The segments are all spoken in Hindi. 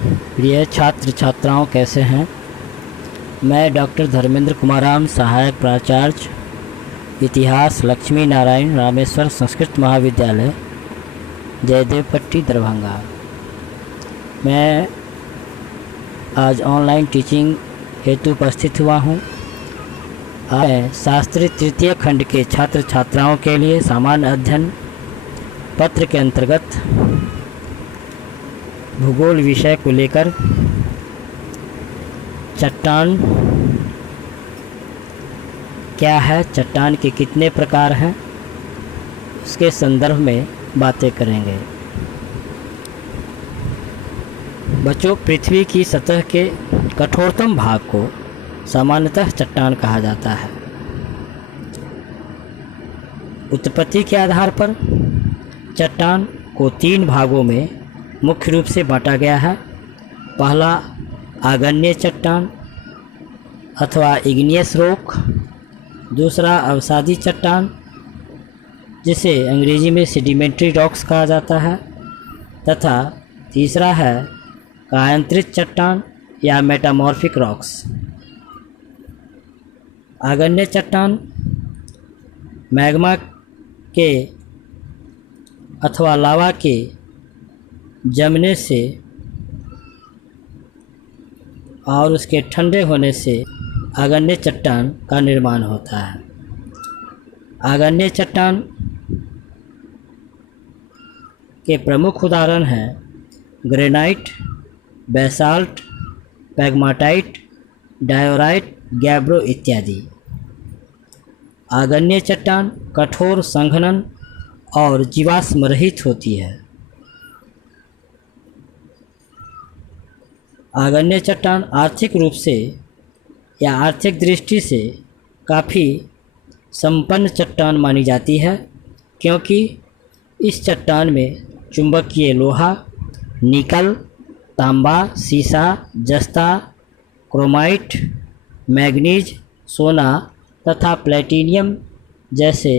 प्रिय छात्र छात्राओं, कैसे हैं? मैं डॉक्टर धर्मेंद्र कुमाराम, सहायक प्राचार्य इतिहास, लक्ष्मी नारायण रामेश्वर संस्कृत महाविद्यालय, जयदेवपट्टी, दरभंगा। मैं आज ऑनलाइन टीचिंग हेतु उपस्थित हुआ हूँ। आज शास्त्री तृतीय खंड के छात्र छात्राओं के लिए सामान्य अध्ययन पत्र के अंतर्गत भूगोल विषय को लेकर चट्टान क्या है, चट्टान के कितने प्रकार हैं, उसके संदर्भ में बातें करेंगे। बच्चों, पृथ्वी की सतह के कठोरतम भाग को सामान्यतः चट्टान कहा जाता है। उत्पत्ति के आधार पर चट्टान को 3 भागों में मुख्य रूप से बांटा गया है। पहला आग्नेय चट्टान अथवा इग्नियस रॉक, दूसरा अवसादी चट्टान जिसे अंग्रेजी में सेडिमेंट्री रॉक्स कहा जाता है, तथा तीसरा है कायांतरित चट्टान या मेटामॉर्फिक रॉक्स। आग्नेय चट्टान मैग्मा के अथवा लावा के जमने से और उसके ठंडे होने से आग्नेय चट्टान का निर्माण होता है। आग्नेय चट्टान के प्रमुख उदाहरण हैं ग्रेनाइट, बेसाल्ट, पैग्माटाइट, डायोराइट, गैब्रो इत्यादि। आग्नेय चट्टान कठोर, संघनन और जीवाश्म रहित होती है। आग्नेय चट्टान आर्थिक रूप से या आर्थिक दृष्टि से काफ़ी संपन्न चट्टान मानी जाती है, क्योंकि इस चट्टान में चुंबकीय लोहा, निकल, तांबा, सीसा, जस्ता, क्रोमाइट, मैग्नीज, सोना तथा प्लेटिनियम जैसे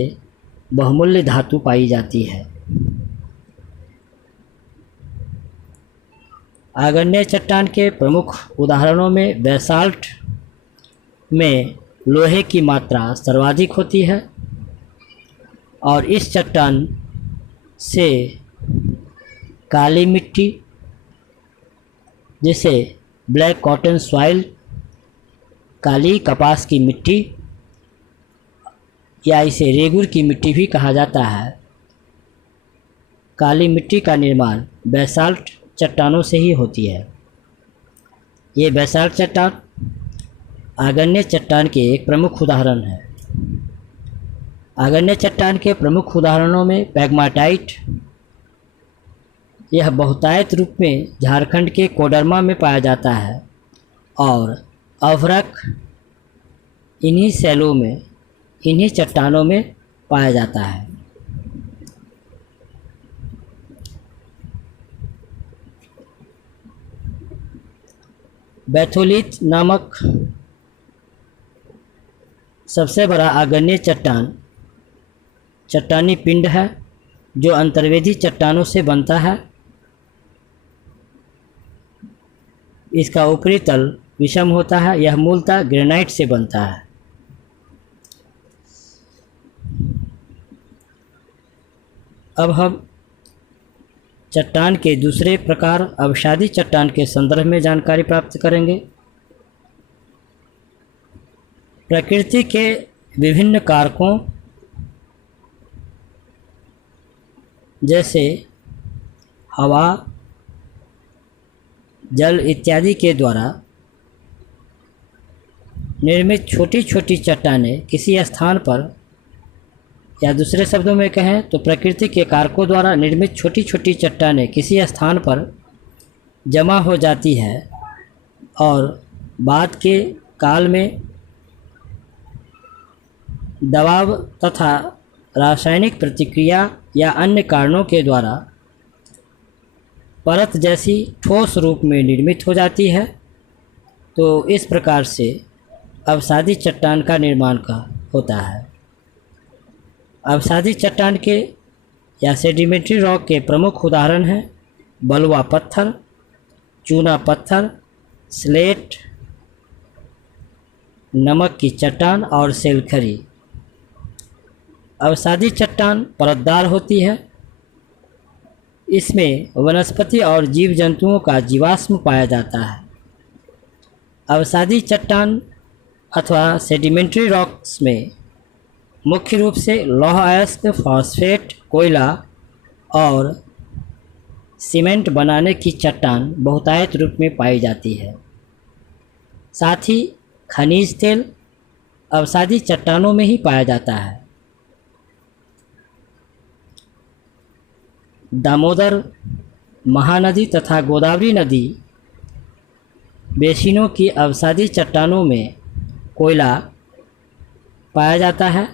बहुमूल्य धातु पाई जाती है। आग्नेय चट्टान के प्रमुख उदाहरणों में बेसाल्ट में लोहे की मात्रा सर्वाधिक होती है और इस चट्टान से काली मिट्टी जिसे ब्लैक कॉटन सॉइल, काली कपास की मिट्टी या इसे रेगुर की मिट्टी भी कहा जाता है, काली मिट्टी का निर्माण बेसाल्ट चट्टानों से ही होती है। ये बेसाल्ट चट्टान आग्नेय चट्टान के एक प्रमुख उदाहरण है। आग्नेय चट्टान के प्रमुख उदाहरणों में पैग्माटाइट, यह बहुतायत रूप में झारखंड के कोडरमा में पाया जाता है, और अभ्रक इन्हीं शैलों में, इन्हीं चट्टानों में पाया जाता है। बैथोलिथ नामक सबसे बड़ा आग्नेय चट्टान चट्टानी पिंड है जो अंतर्वेदी चट्टानों से बनता है। इसका ऊपरी तल विषम होता है। यह मूलतः ग्रेनाइट से बनता है। अब हम चट्टान के दूसरे प्रकार अवसादी चट्टान के संदर्भ में जानकारी प्राप्त करेंगे। प्रकृति के विभिन्न कारकों जैसे हवा, जल इत्यादि के द्वारा निर्मित छोटी छोटी चट्टानें किसी स्थान पर, या दूसरे शब्दों में कहें तो प्रकृति के कारकों द्वारा निर्मित छोटी छोटी चट्टानें किसी स्थान पर जमा हो जाती है और बाद के काल में दबाव तथा रासायनिक प्रतिक्रिया या अन्य कारणों के द्वारा परत जैसी ठोस रूप में निर्मित हो जाती है। तो इस प्रकार से अवसादी चट्टान का निर्माण होता है। अवसादी चट्टान के या सेडिमेंट्री रॉक के प्रमुख उदाहरण हैं बलुआ पत्थर, चूना पत्थर, स्लेट, नमक की चट्टान और सेलखरी। अवसादी चट्टान परतदार होती है। इसमें वनस्पति और जीव जंतुओं का जीवाश्म पाया जाता है। अवसादी चट्टान अथवा सेडिमेंट्री रॉक्स में मुख्य रूप से लौह अयस्क, फॉस्फेट, कोयला और सीमेंट बनाने की चट्टान बहुतायत रूप में पाई जाती है। साथ ही खनिज तेल अवसादी चट्टानों में ही पाया जाता है। दामोदर, महानदी तथा गोदावरी नदी बेसिनों की अवसादी चट्टानों में कोयला पाया जाता है।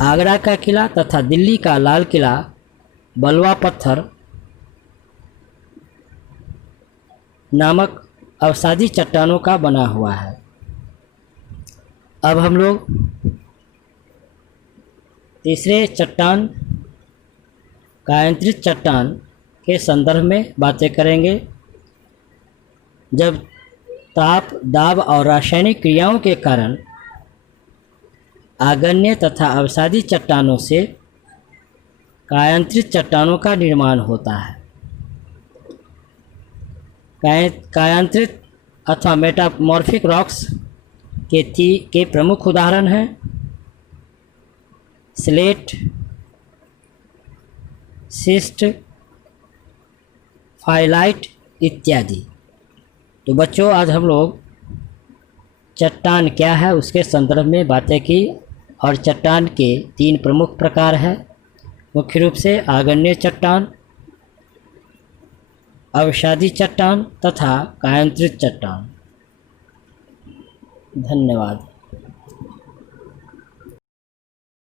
आगरा का किला तथा दिल्ली का लाल किला बलुआ पत्थर नामक अवसादी चट्टानों का बना हुआ है। अब हम लोग तीसरे चट्टान कायांतरित चट्टान के संदर्भ में बातें करेंगे। जब ताप, दाब और रासायनिक क्रियाओं के कारण आग्नेय तथा अवसादी चट्टानों से कायांतरित चट्टानों का निर्माण होता है। कायांतरित अथवा मेटामॉर्फिक रॉक्स के प्रमुख उदाहरण हैं स्लेट, सिस्ट, फाइलाइट इत्यादि। तो बच्चों, आज हम लोग चट्टान क्या है उसके संदर्भ में बातें की और चट्टान के 3 प्रमुख प्रकार हैं, मुख्य रूप से आग्नेय चट्टान, अवसादी चट्टान तथा कायांतरित चट्टान। धन्यवाद।